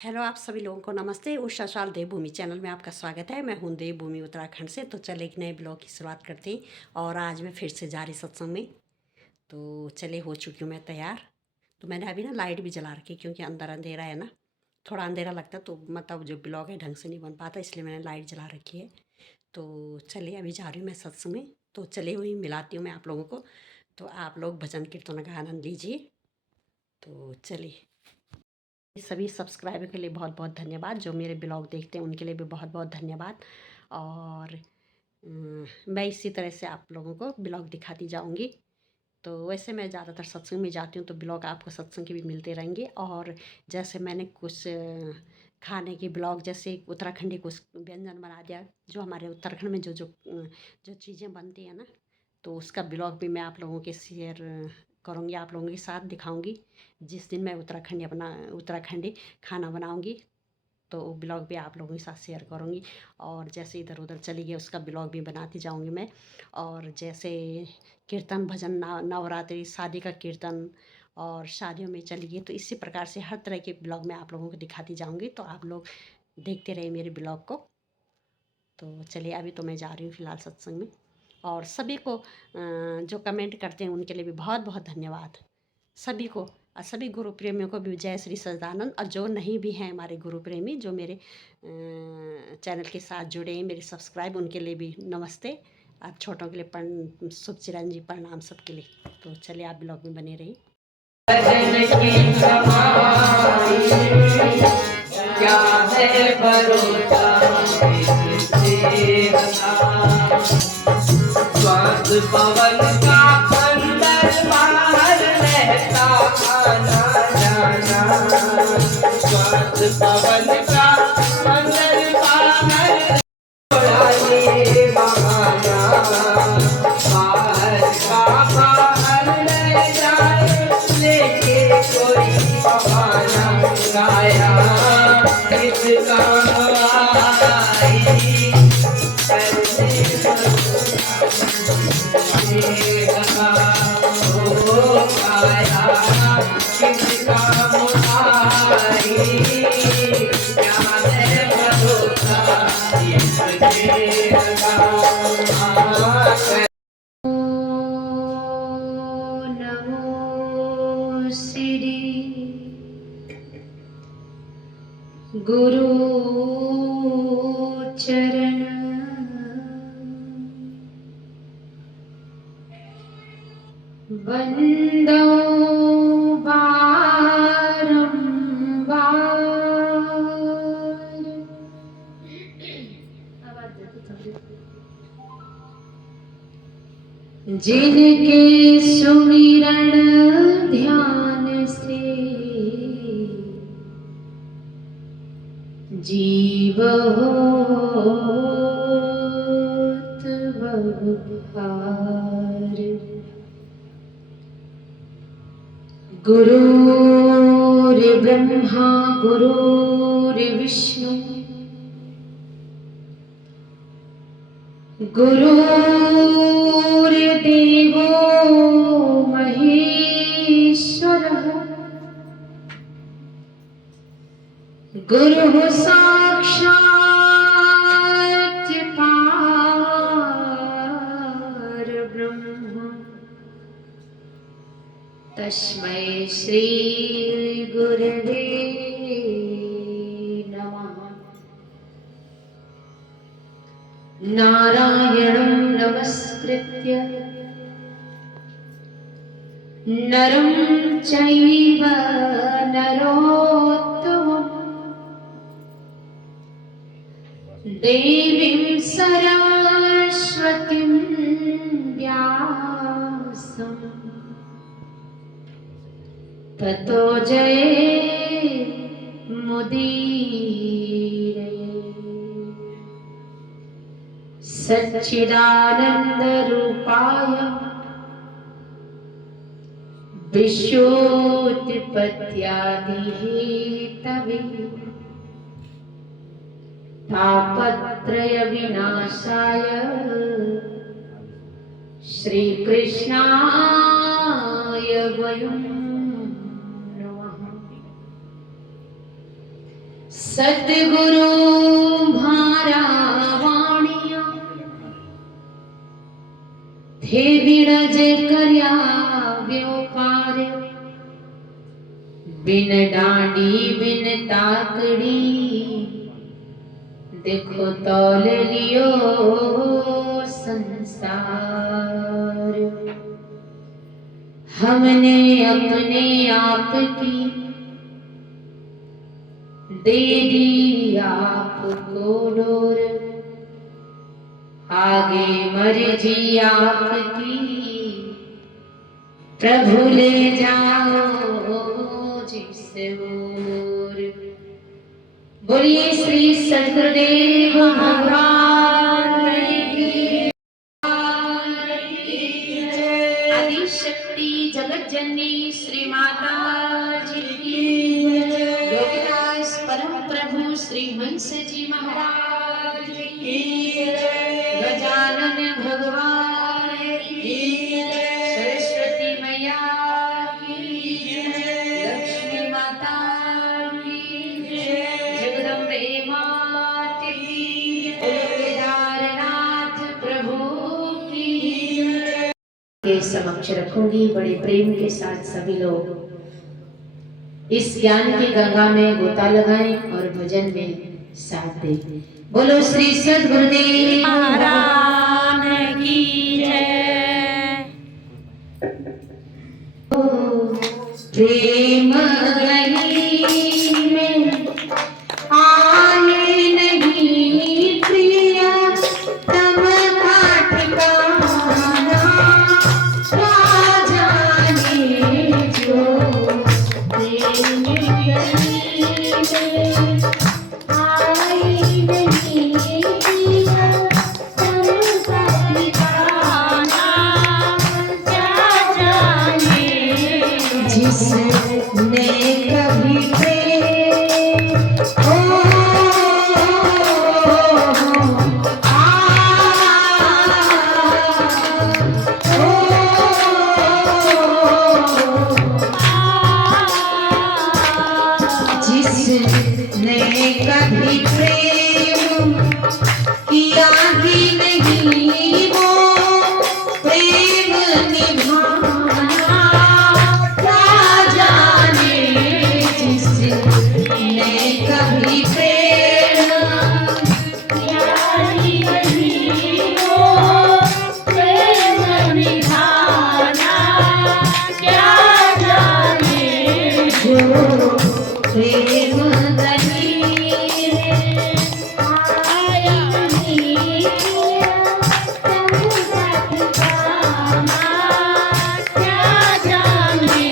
Hello आप सभी लोगों को नमस्ते। उषा शाल देवभूमि चैनल में आपका स्वागत है। मैं हूं देवभूमि उत्तराखंड से। तो चले एक नए ब्लॉग की शुरुआत करते हैं और आज मैं फिर से जा रही सत्संग में। तो चले हो चुकी हूँ मैं तैयार। तो मैंने अभी ना लाइट भी जला रखी क्योंकि अंदर अंधेरा है ना, थोड़ा अंधेरा लगता है तो मतलब जो ब्लॉग है ढंग से नहीं बन पाता, इसलिए मैंने लाइट जला रखी है। तो चलिए अभी जा रही हूँ मैं सत्संग में। तो चलिए वही मिलाती हूँ मैं आप लोगों को। तो आप लोग भजन कीर्तन का आनंद लीजिए। तो चलिए, सभी सब्सक्राइबर के लिए बहुत बहुत धन्यवाद। जो मेरे ब्लॉग देखते हैं उनके लिए भी बहुत बहुत धन्यवाद। और मैं इसी तरह से आप लोगों को ब्लॉग दिखाती जाऊंगी। तो वैसे मैं ज़्यादातर सत्संग में जाती हूँ तो ब्लॉग आपको सत्संग के भी मिलते रहेंगे। और जैसे मैंने कुछ खाने के ब्लॉग, जैसे उत्तराखंडी कुछ व्यंजन बना दिया, जो हमारे उत्तराखंड में जो जो जो चीज़ें बनती हैं ना, तो उसका ब्लॉग भी मैं आप लोगों के शेयर करूँगी, आप लोगों के साथ दिखाऊंगी। जिस दिन मैं उत्तराखंडी खाना बनाऊंगी तो वो ब्लॉग भी आप लोगों के साथ शेयर करूँगी। और जैसे इधर उधर चली गई उसका ब्लॉग भी बनाती जाऊँगी मैं। और जैसे कीर्तन भजन नवरात्रि शादी का कीर्तन और शादियों में चली गई, तो इसी प्रकार से हर तरह के ब्लॉग मैं आप लोगों को दिखाती जाऊँगी। तो आप लोग देखते रहिए मेरे ब्लॉग को। तो चलिए अभी तो मैं जा रही हूँ फ़िलहाल सत्संग में। और सभी को जो कमेंट करते हैं उनके लिए भी बहुत बहुत धन्यवाद सभी को। और सभी गुरु प्रेमियों को भी जय श्री सच्चिदानंद। और जो नहीं भी हैं हमारे गुरु प्रेमी, जो मेरे चैनल के साथ जुड़े हैं, मेरे सब्सक्राइब, उनके लिए भी नमस्ते। आप छोटों के लिए शुभ चिरंजीव प्रणाम सबके लिए। तो चलिए आप ब्लॉग में बने रहिए। क्या है भरोसा स्वाद पवन का अंदर बाहर रहता आना जाना, स्वाद पवन का अंदर बाहर ये बहाना, बाहर का बाहर रह जाए लेके कोई बहाना, गाया किसका गुरु चरण वंदो बारंबार। जिनके सुमिरन ध्यान से जीव होत बहु भार। गुरुर्ब्रह्मा गुरुर्विष्णु गुरुर्देवो महेश्वरः गुरुः साक्षात् परब्रह्म तस्मै श्री गुरवे नमः। नारायणं नमस्कृत्य नरं चैव नरोत्तमं देवीं सरस्वतीं व्यासं ततो जयमुदीरये। सच्चिदानन्दरूपाय विश्वोत्पत्त्यादिहेतवे तापत्रयविनाशाय श्रीकृष्णाय वयं नमः। सतगुरु भारा वाणिया थे बिरज करया व्यापार बिन डांडी बिन ताकड़ी देखो तौल लियो संसार। हमने अपने आप की दे दी आपको डोर, आगे मर्जी आपकी प्रभु ले जाओ जिस ओर। बोलिए श्री सतगुरुदेव भगवान की आदि शक्ति जगत जननी श्री माता जी की, योगीदास परम प्रभु श्री हंस जी महाराज की, गजानन भगवान की, सरस्वती मैया की, लक्ष्मी माता की, जगदम्बे मात की, केदारनाथ प्रभु की के समक्ष रखूंगी। बड़े प्रेम के साथ सभी लोग इस ज्ञान की गंगा में गोता लगाएं और भजन में साथ दें। बोलो श्री सद्गुरुदेव महाराज की जय। प्रेम गली में आए नहीं प्रिय तब का ठिकाना, जाने जो प्रेम गली में आए नहीं प्रिय तब का ठिकाना, जाने जिसने कभी प्रेम जिसने कभी प्रेम किया ही नहीं वो प्रेम निभाना, क्या जाने जिसने कभी प्रेम किया ही नहीं वो प्रेम निभाना, क्या जाने जो प्रेम गली में आया नहीं तब का ठिकाना, क्या जाने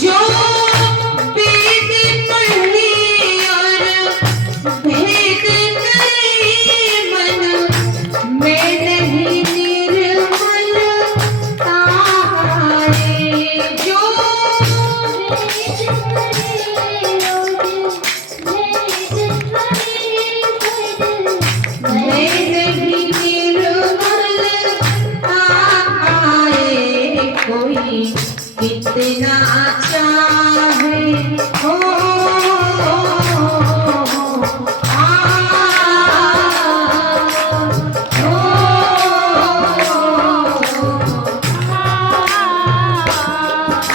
जो वेद पढ़े और भेद करे मन में नहीं निर्मल तारे, जो वेद पढ़े और भेद करे मन में नहीं निर्मल तारे, कोई कितना चाहे हो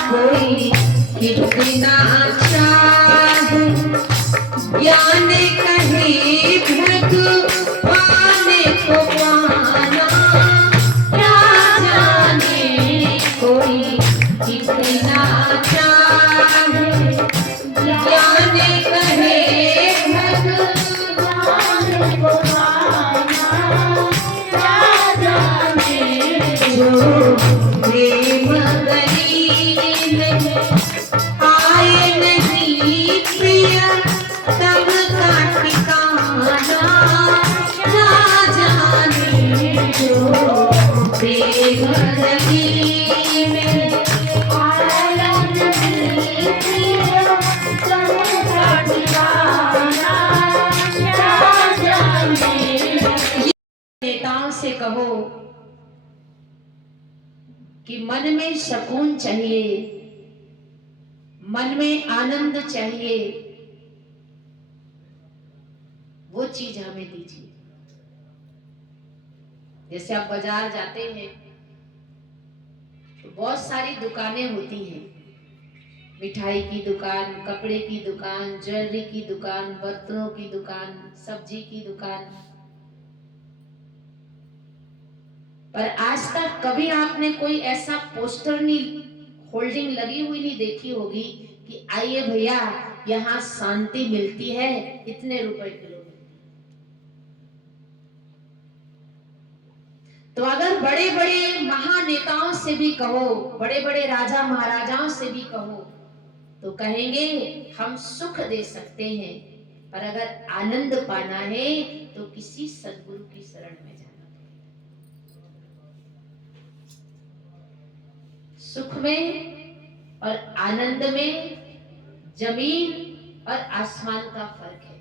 कोई कितना चाहे ज्ञान कहे भगवान को पाना, क्या जाने कोई कितना चाहे ज्ञान कहे भगवान को पाना, क्या जाने जो प्रेम गली में आए नहीं प्रिय तब का कहो कि मन में सुकून चाहिए, मन में आनंद चाहिए, वो चीज हमें दीजिए। जैसे आप बाजार जाते हैं तो बहुत सारी दुकानें होती हैं, मिठाई की दुकान, कपड़े की दुकान, ज्वेलरी की दुकान, बर्तनों की दुकान, सब्जी की दुकान। पर आज तक कभी आपने कोई ऐसा पोस्टर नहीं, होल्डिंग लगी हुई नहीं देखी होगी कि आइए भैया यहाँ शांति मिलती है, इतने रुपए किलो मिलती है। तो अगर बड़े बड़े महानेताओं से भी कहो, बड़े बड़े राजा महाराजाओं से भी कहो, तो कहेंगे हम सुख दे सकते हैं, पर अगर आनंद पाना है तो किसी सद्गुरु की शरण में जाना पड़ेगा। सुख में और आनंद में जमीन और आसमान का फर्क है।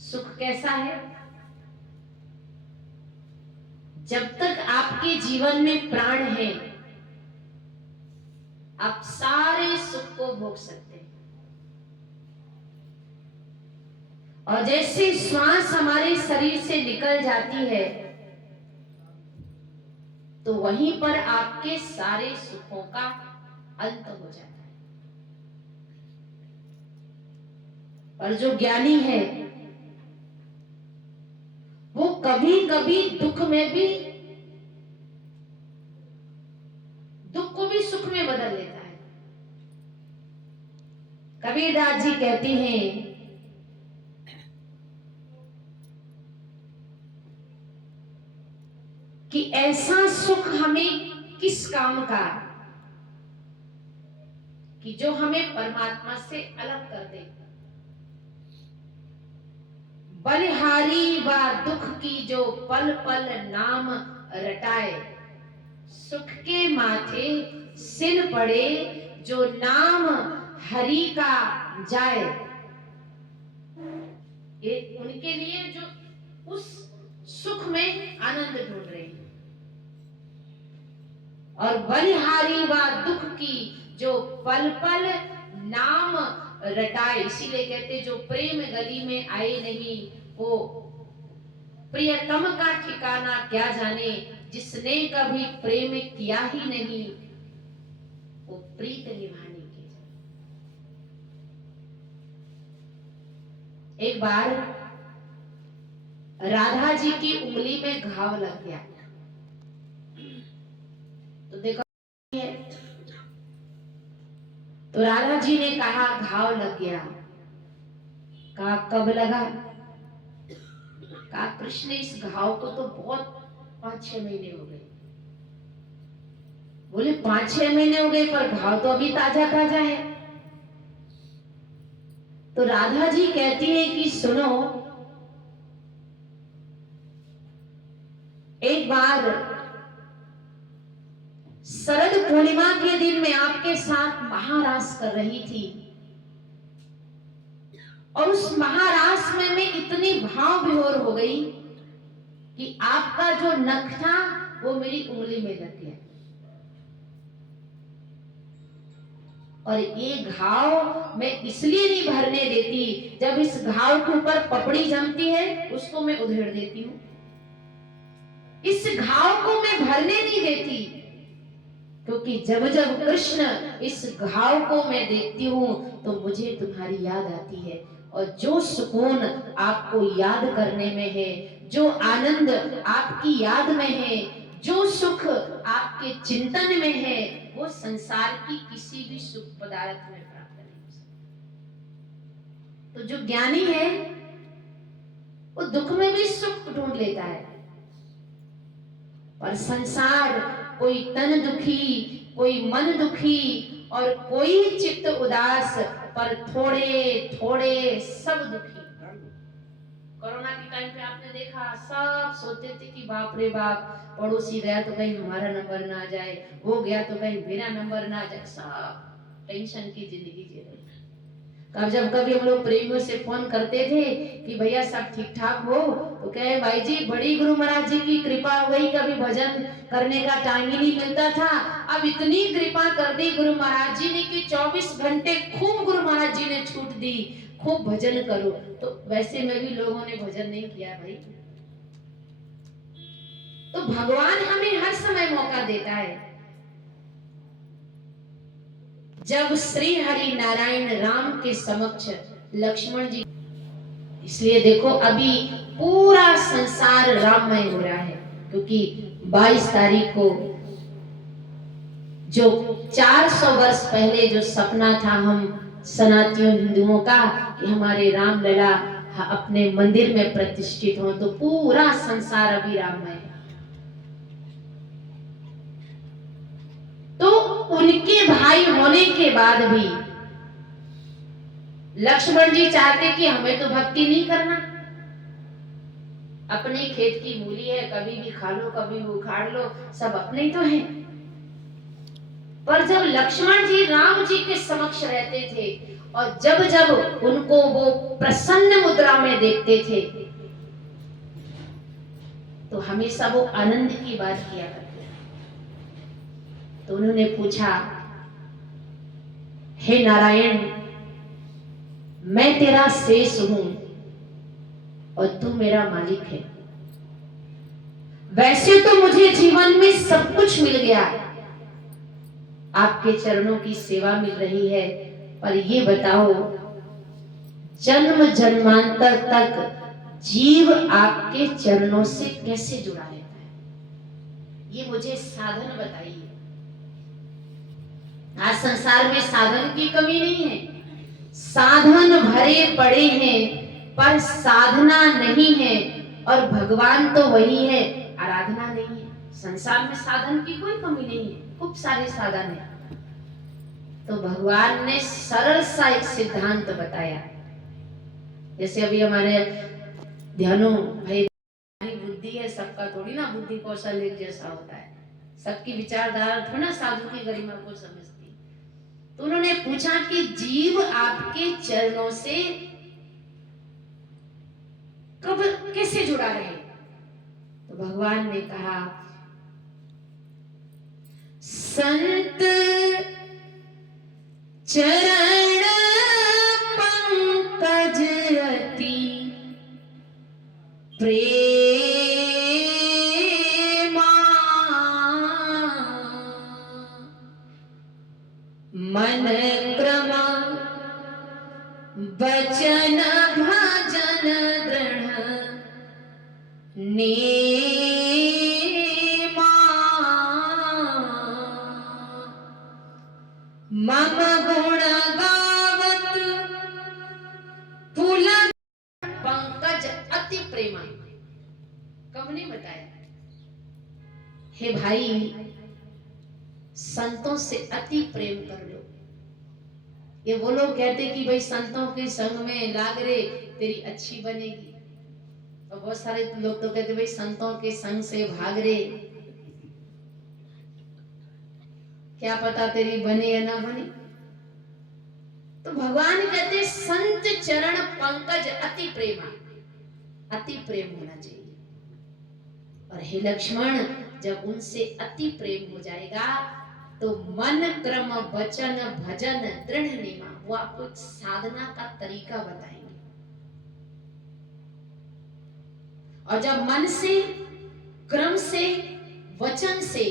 सुख कैसा है? जब तक आपके जीवन में प्राण है, आप सारे सुख को भोग सकते हैं। और जैसे श्वास हमारे शरीर से निकल जाती है तो वहीं पर आपके सारे सुखों का अंत हो जाता है। और जो ज्ञानी है वो कभी कभी दुख को भी सुख में बदल लेता है। कबीरदास जी कहते हैं कि ऐसा सुख हमें किस काम का कि जो हमें परमात्मा से अलग कर दे। बलिहारी व दुख की जो पल पल नाम रटाए, सुख के माथे सिर पड़े जो नाम हरि का जाए। ये उनके लिए जो उस सुख में आनंद ढूंढ रहे हैं। और बलिहारी व दुख की जो पल पल नाम रटाए, इसीलिए कहते जो प्रेम गली में आए नहीं, वो प्रियतम का ठिकाना क्या जाने, जिसने कभी प्रेम किया ही नहीं, वो प्रीत निभाने के। एक बार राधा जी की उंगली में घाव लग गया, तो देखो तो राधा जी ने कहा घाव लग गया। कहा कब लगा? कहा कृष्ण इस घाव को तो बहुत 5-6 महीने हो गए। बोले 5-6 महीने हो गए पर घाव तो अभी ताजा ताजा है। तो राधा जी कहती है कि सुनो, एक बार शरद पूर्णिमा के दिन मैं आपके साथ महारास कर रही थी और उस महारास में मैं इतनी भाव विभोर हो गई कि आपका जो नख था वो मेरी उंगली में लग गया। और ये घाव मैं इसलिए नहीं भरने देती, जब इस घाव के ऊपर पपड़ी जमती है उसको मैं उधेड़ देती हूँ। इस घाव को मैं भरने नहीं देती, क्योंकि जब जब कृष्ण इस घाव को मैं देखती हूँ तो मुझे तुम्हारी याद आती है। और जो सुकून आपको याद करने में है, जो आनंद आपकी याद में है, जो सुख आपके चिंतन में है, वो संसार की किसी भी सुख पदार्थ में प्राप्त नहीं हो सकता। तो जो ज्ञानी है वो दुख में भी सुख ढूंढ लेता है। पर संसार, कोई तन दुखी, कोई मन दुखी और कोई चित्त उदास, पर थोड़े थोड़े सब दुखी। कोरोना के टाइम पे आपने देखा सब सोचते थे कि बाप रे बाप, पड़ोसी गया तो कहीं हमारा नंबर ना आ जाए, वो गया तो कहीं मेरा नंबर ना आ जाए, सब टेंशन की जिंदगी जी रहे। कब जब कभी हम लोग प्रेमियों से फोन करते थे कि भैया सब ठीक ठाक हो, तो कहे भाई जी बड़ी गुरु महाराज जी की कृपा हो गई, कभी भजन करने का टाइम ही नहीं मिलता था। अब इतनी कृपा कर दी गुरु महाराज जी ने कि 24 घंटे खूब गुरु महाराज जी ने छूट दी, खूब भजन करो। तो वैसे में भी लोगों ने भजन नहीं किया भाई। तो भगवान हमें हर समय मौका देता है। जब श्री हरि नारायण राम के समक्ष लक्ष्मण जी, इसलिए देखो अभी पूरा संसार राममय हो रहा है, क्योंकि 22 तारीख को जो 400 वर्ष पहले जो सपना था हम सनातन हिंदुओं का कि हमारे रामलला अपने मंदिर में प्रतिष्ठित हो, तो पूरा संसार अभी राममय है। तो उनके भाई होने के बाद भी लक्ष्मण जी चाहते कि हमें तो भक्ति नहीं करना, अपने खेत की मूली है, कभी भी खा लो कभी भी उखाड़ लो, सब अपने ही तो है। पर जब लक्ष्मण जी राम जी के समक्ष रहते थे और जब जब उनको वो प्रसन्न मुद्रा में देखते थे, तो हमेशा वो आनंद की बात किया करते थे। तो उन्होंने पूछा, हे नारायण, मैं तेरा शेष हूं और तू मेरा मालिक है। वैसे तो मुझे जीवन में सब कुछ मिल गया, आपके चरणों की सेवा मिल रही है, पर ये बताओ जन्म जन्मांतर तक जीव आपके चरणों से कैसे जुड़ा रहता है, ये मुझे साधन बताइए। आज संसार में साधन की कमी नहीं है, साधन भरे पड़े हैं पर साधना नहीं है, और भगवान तो वही है, आराधना नहीं है। संसार में साधन की कोई कमी नहीं है, खूब सारे साधन है। तो भगवान ने सरल सा एक सिद्धांत बताया। जैसे अभी हमारे ध्यानो भाई बुद्धि है, सबका थोड़ी ना बुद्धि कौशल एक जैसा होता है, सबकी विचारधारा थोड़ी ना साधु की गरिमा को समझती। तो उन्होंने पूछा कि जीव आपके चरणों से कब कैसे जुड़ा रहे? तो भगवान ने कहा, संत चरण पंकज अति प्रेमा, मन क्रम वचन भजन दृढ़ नेमा, मम गुण गावत पुलक पंकज अति प्रेमा। कब ने बताया? हे भाई, संतों से अति प्रेम कर लो। ये वो लोग कहते कि भाई संतों के संग में लाग रे तेरी अच्छी बनेगी, और बहुत सारे लोग तो कहते भाई संतों के संग से भाग रे, क्या पता तेरी बने या ना बने। तो भगवान कहते संत चरण पंकज अति प्रेमा, अति प्रेम होना चाहिए। और हे लक्ष्मण, जब उनसे अति प्रेम हो जाएगा तो मन क्रम वचन भजन दृढ़ नेमा, वो आपको साधना का तरीका बताएंगे। और जब मन से, क्रम से, वचन से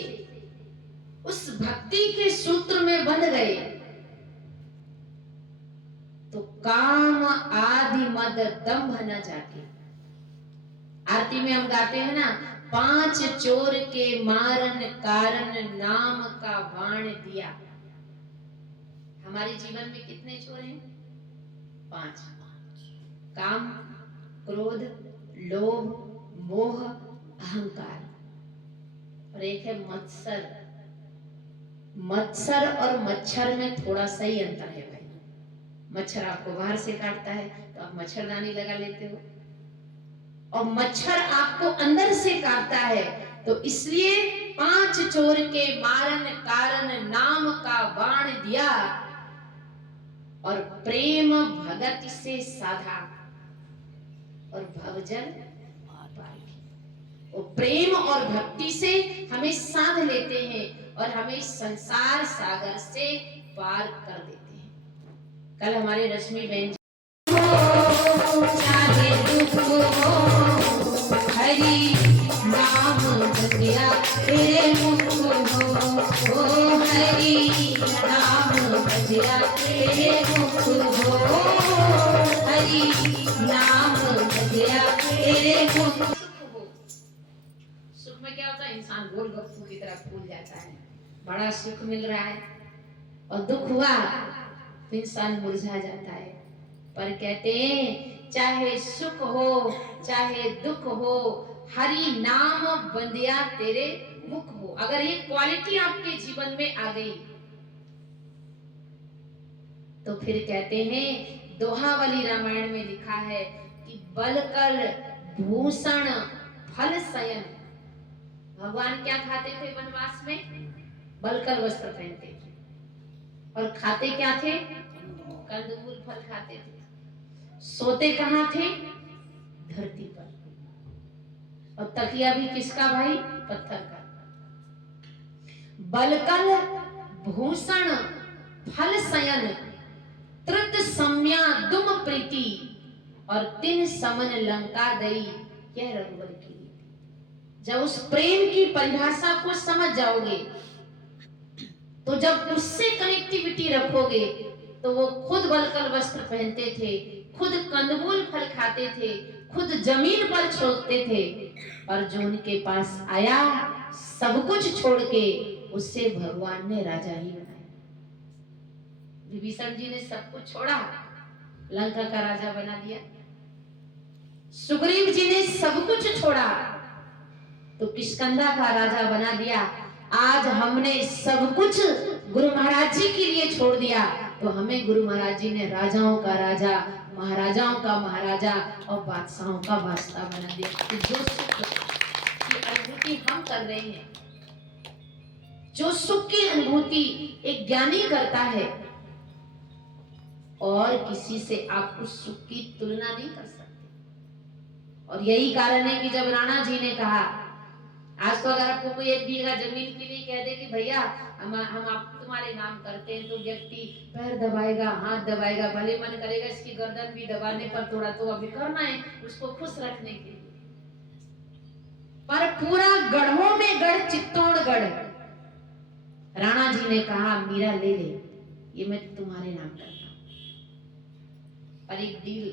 उस भक्ति के सूत्र में बंध गए, तो काम आदि मद दंभ न जाके। आरती में हम गाते हैं ना, 5 चोर के मारन कारण नाम का बाण दिया। हमारे जीवन में कितने चोर हैं? 5। काम, क्रोध, लोभ, मोह, अहंकार, और एक है मत्सर। मत्सर और मच्छर में थोड़ा सा ही अंतर है भाई। मच्छर आपको बाहर से काटता है तो आप मच्छरदानी लगा लेते हो, और मच्छर आपको अंदर से काटता है। तो इसलिए 5 चोर के मारन कारण नाम का बाण दिया। और प्रेम भगत से साधा और भवजन पाई। वो प्रेम और भक्ति से हमें साध लेते हैं और हमें संसार सागर से पार कर देते हैं। कल हमारे रश्मि बहन चाहे दुख हो हरि नाम जपिया तेरे मुख हो, ओ हरि नाम जपिया तेरे मुख हो, हरि नाम जपिया तेरे मुख हो। सुख में क्या होता है, इंसान गोलगप्पू की तरह फूल जाता है, बड़ा सुख मिल रहा है, और दुख हुआ तो इंसान मुरझा जाता है। पर कहते हैं चाहे सुख हो चाहे दुख हो हरि नाम बंदिया तेरे मुख हो। अगर ये क्वालिटी आपके जीवन में आ गई तो फिर कहते हैं, दोहावली रामायण में लिखा है कि बलकर भूषण फल शयन। भगवान क्या खाते थे वनवास में? बलकर वस्त्र पहनते थे और खाते क्या थे? कंदमूल फल खाते थे। सोते कहां थे? धरती पर। और तकिया भी किसका भाई? पत्थर का। बलकल भूषण फल शयन त्रुत सम्या दुम प्रीति और तिन समन लंका दई, यह रघुवर की रीति। जब उस प्रेम की परिभाषा को समझ जाओगे तो जब उससे कनेक्टिविटी रखोगे तो वो खुद बलकल वस्त्र पहनते थे, खुद कंदमूल फल खाते थे, खुद जमीन पर छोड़ते थे, और जो उनके पास आया सब कुछ छोड़ के उससे भगवान ने राजा ही बनाया। विभीषण जी ने सब कुछ छोड़ा, लंका का राजा बना दिया। सुग्रीव जी ने सब कुछ छोड़ा तो किष्किंधा का राजा बना दिया। आज हमने सब कुछ गुरु महाराज जी के लिए छोड़ दिया तो हमें गुरु महाराज जी ने राजाओं का राजा, महाराजाओं का महाराजा और बादशाहों का बादशाह बना दिया। तो जो सुख की अनुभूति हम कर रहे हैं, जो सुख की अनुभूति एक ज्ञानी करता है, और किसी से आप उस सुख की तुलना नहीं कर सकते। और यही कारण है कि जब राणा जी ने कहा, आज तो अगर आपको कोई 1 बीघा जमीन के लिए कह दे कि भैया हम आप तुम्हारे नाम करते हैं, तो व्यक्ति पैर दबाएगा, हाथ दबाएगा, भले मन करेगा इसकी गर्दन भी दबाने पर, थोड़ा तो अभी करना है उसको खुश रखने के लिए। पर पूरा गढ़ों में गढ़ चित्तौड़गढ़, राणा जी ने कहा मीरा ले ले, ये मैं तुम्हारे नाम करता हूं। पर एक डील,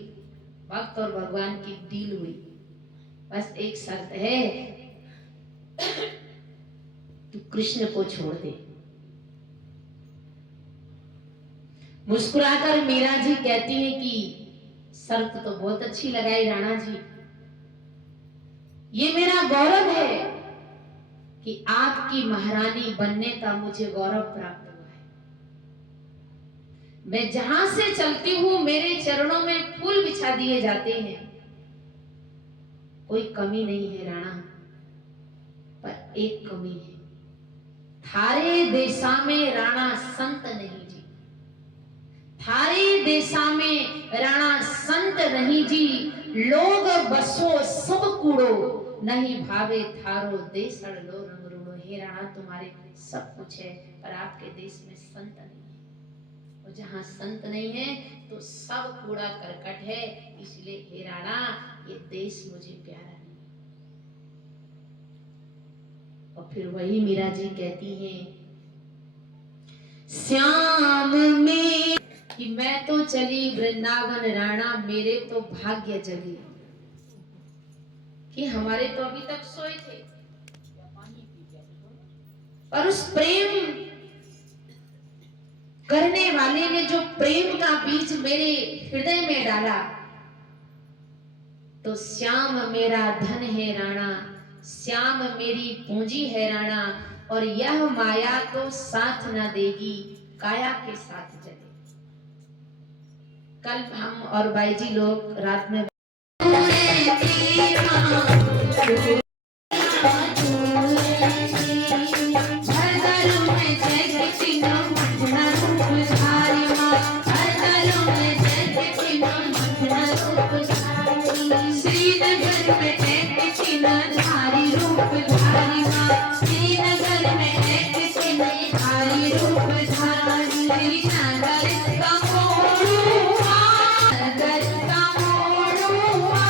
भक्त और भगवान की डील हुई। बस एक शर्त है, तू कृष्ण को छोड़ दे। मुस्कुराकर मीरा जी कहती है कि शर्त तो बहुत अच्छी लगाई राणा जी, ये मेरा गौरव है कि आपकी महारानी बनने का मुझे गौरव प्राप्त हुआ है। मैं जहां से चलती हूं मेरे चरणों में फूल बिछा दिए जाते हैं, कोई कमी नहीं है राणा, पर एक कमी है, थारे देशा में राणा संत नहीं जी, थारे देशा में राणा संत नहीं जी, लोग बसो सब कूड़ो, नहीं भावे थारो देशड़ लो रंग रूड़ो। हे राणा तुम्हारे सब कुछ है पर आपके देश में संत नहीं है, और जहां संत नहीं है तो सब कूड़ा करकट है, इसलिए हे राणा ये देश मुझे प्यारा नहीं। और फिर वही मीरा जी कहती हैं, श्याम में कि मैं तो चली वृंदावन राणा, मेरे तो भाग्य जगे कि हमारे तो अभी तक सोए थे, पर उस प्रेम करने वाले ने जो प्रेम का बीज मेरे हृदय में डाला, तो श्याम मेरा धन है राणा, श्याम मेरी पूंजी है राणा, और यह माया तो साथ ना देगी, काया के साथ चले। कल हम और बाई जी लोग रात में हर श्रीनगर में एक चिन्हधारी रूपधारी माँ, श्रीनगर में एक चिन्हधारी रूपधारी, नगर का मोड़ुआ, नगर का मोड़ुआ,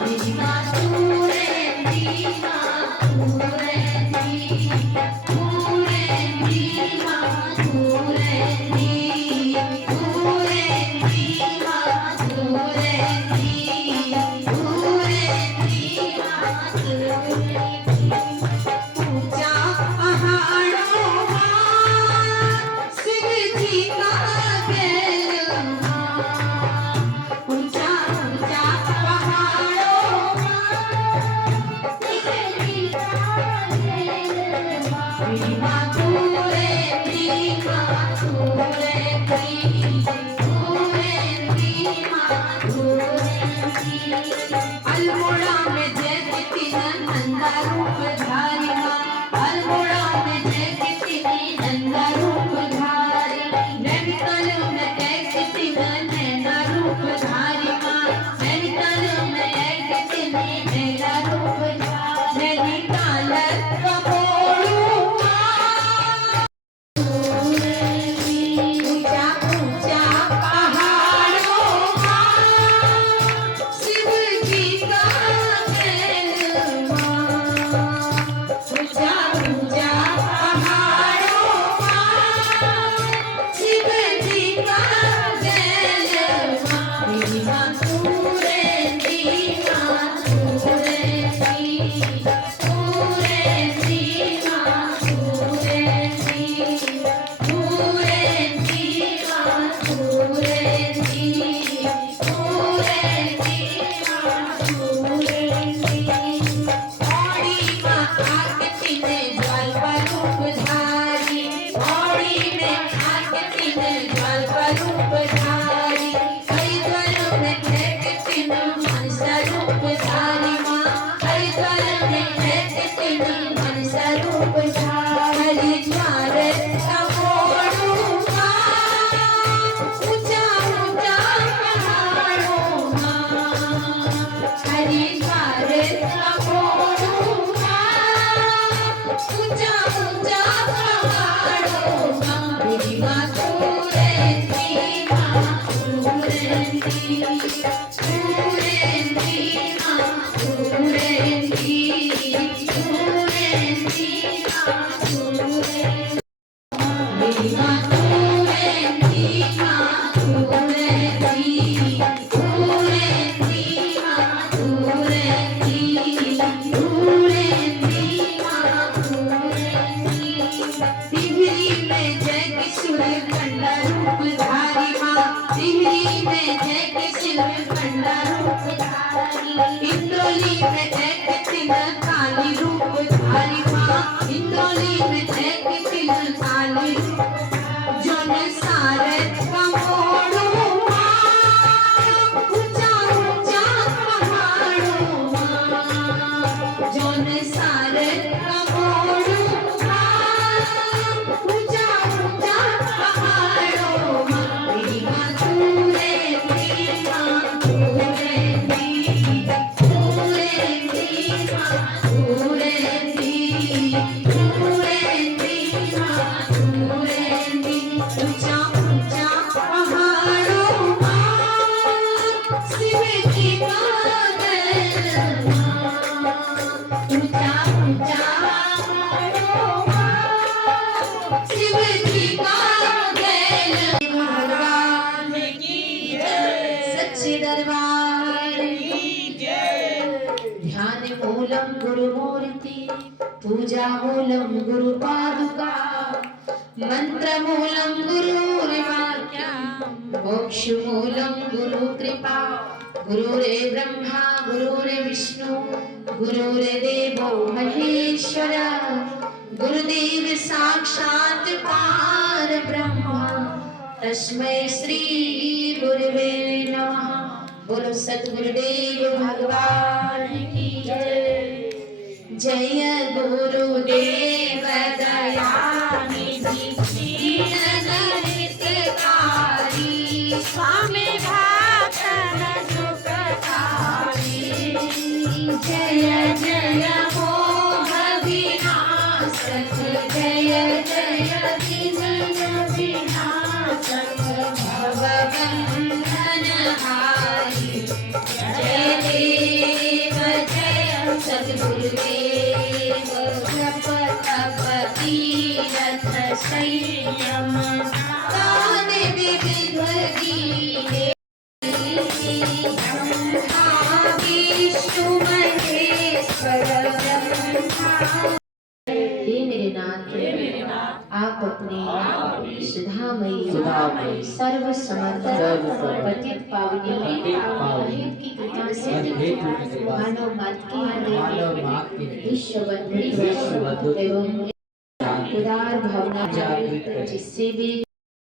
मेरी माँ तू रहती, माँ तू रहती, तू रहती, माँ तू रहती, तू रहती, माँ तू रहती, तू रहती, माँ तू रहती। ऊंचा पहाड़ों माँ, शिव जी का गेलवा, ऊंचा ऊंचा पहाड़ों माँ, शिव जी का गेलवा, मेरी माँ तू रहती, माँ तू रहती, तू रहती, माँ तू रहती। अल्मोड़ा में जयती नंदा रूपधारी माँ, अल्मोड़ा में जयती नंदा रूपधारी, नैनीताल में जयती नैना रूपधारी माँ, नैनीताल में जयती नैना रूपधारी, नैनीताल का मोड़ुआ, ऊंचा ऊंचा पहाड़ों माँ, शिव जी का गेलवा, ऊंचा ऊंचा पहाड़ों माँ, शिव जी का गेलवा, मेरी माँ तू रहती, माँ तू रहती, तू रहती, माँ तू रहती, तू रहती, माँ तू रहती, तू रहती, माँ तू रहती। औड़ी माँ आरती में ज्वाल रूपधारी, औड़ी में आरती में ज्वाल रूपधारी, हरिद्वार में ठहरती मनसा रूपधारी माँ, हरिद्वार में ठहरती मनसा रूपधारी, हरिद्वार का मोड़ुआ, ऊंचा ऊंचा पहाड़ों माँ, हरिद्वार का मोड़ुआ, ऊंचा ऊंचा पहाड़ों माँ, मेरी माँ तू रहती, माँ तू रहती, तू रहती, माँ तू रहती, तू रहती, माँ तू रहती। मेरी माँ तू रहती, माँ तू रहती, तू रहती, माँ तू रहती, तू रहती, माँ तू रहती। तिहरी में जय किशोर कंडा रूपधारी माँ, तिहरी में जय किशोर कंडा रूपधारी, इंदौली में जय किशोर काली रूपधारी माँ, इंदौली में जय किशोर काली, जौन सारथ का मोड़ुआ, ऊंचा ऊंचा पहाड़ों माँ, जौन सारथ का मोड़ुआ, ऊंचा ऊंचा पहाड़ों माँ, मेरी माँ तू रहती, माँ तू रहती, तू रहती, माँ तू रहती, तू रहती, माँ तू रहती। ऊंचा ऊंचा पहाड़ों माँ, शिव जी का गेलवा, ऊंचा ऊंचा पहाड़ों माँ, शिव जी का गेलवा, भगवान की जय, सच्चे दरबार की जय। ध्यान मूलम गुरु मूर्ति, पूजा मूलम गुरु पादुका, मंत्र मूलम गुरुर्वाक्यम, मोक्ष मूलम गुरु कृपा, गुरुरे ब्रह्मा गुरुरे विष्णु गुरुर्देवो महेश्वर, गुरुदेव साक्षात् परब्रह्म, तस्मै श्री गुरुवे नमः। बोलो सद्गुरुदेव भगवान की जय। जय गुरुदेव दयानिधि दीनदलितकारी, सुधामयी सर्व समर्थ पतित पावनी अहित की कृपा से मानव मात के विश्व बंधु एवं उदार भावना जागृत कर जिससे भी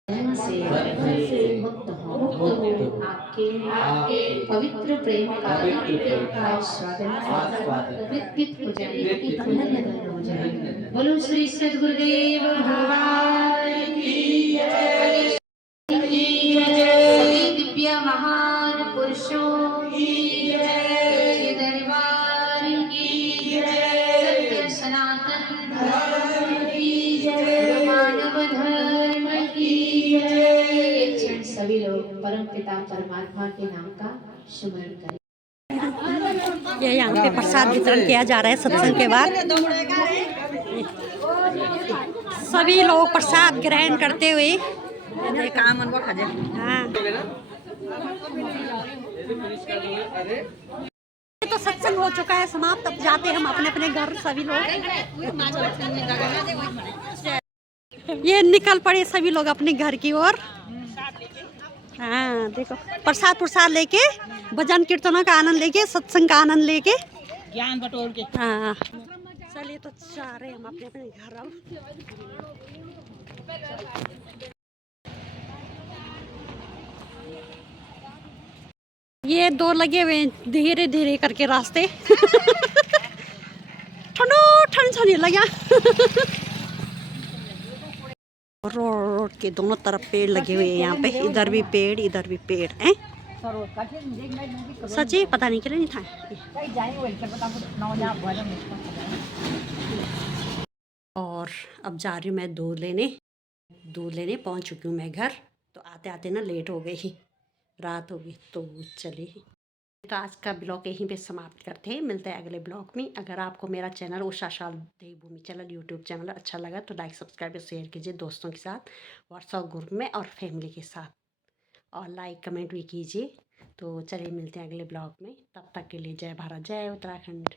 बंधन से मुक्त हो आपके पवित्र प्रेम का आस्वादन विकसित हो जाए धन्य हो जाए। बोलो श्री सद्गुरुदेव भगवान की जय। सभी दिव्य महान पुरुषों की जय। दरबार की जय। सत्य सनातन धर्म की जय। मानव धर्म की जय। एक क्षण सभी लोग परम पिता परमात्मा के नाम का स्मरण करें। ये यहाँ पे प्रसाद वितरण किया जा रहा है सत्संग के बाद। सभी लोग प्रसाद ग्रहण करते हुए हाँ। तो सत्संग हो चुका है समाप्त। अब जाते हैं हम अपने अपने घर सभी लोग। ये निकल पड़े सभी लोग अपने घर की ओर। हाँ देखो प्रसाद लेके भजन कीर्तनों का आनंद लेके सत्संग का आनंद लेके ज्ञान बटोर के। हाँ चलिए तो जा रहे हम अपने अपने घर अब। ये दो लगे हुए धीरे धीरे करके रास्ते ठंड छने लगा। रोड के दोनों तरफ पेड़ लगे हुए हैं यहाँ पे। इधर भी पेड़ हैं। सच्ची पता नहीं क्यों नहीं था। और अब जा रही हूँ मैं दूध लेने पहुँच चुकी हूँ मैं घर। तो आते आते ना लेट हो गई, रात हो गई। तो चलिए तो आज का ब्लॉग यहीं पे समाप्त करते हैं। मिलते हैं अगले ब्लॉग में। अगर आपको मेरा चैनल उषा शाल देवभूमि चैनल यूट्यूब चैनल अच्छा लगा तो लाइक सब्सक्राइब और शेयर कीजिए दोस्तों के साथ, व्हाट्सएप ग्रुप में और फैमिली के साथ, और लाइक कमेंट भी कीजिए। तो चलिए मिलते हैं अगले ब्लॉग में। तब तक के लिए जय भारत जय उत्तराखंड।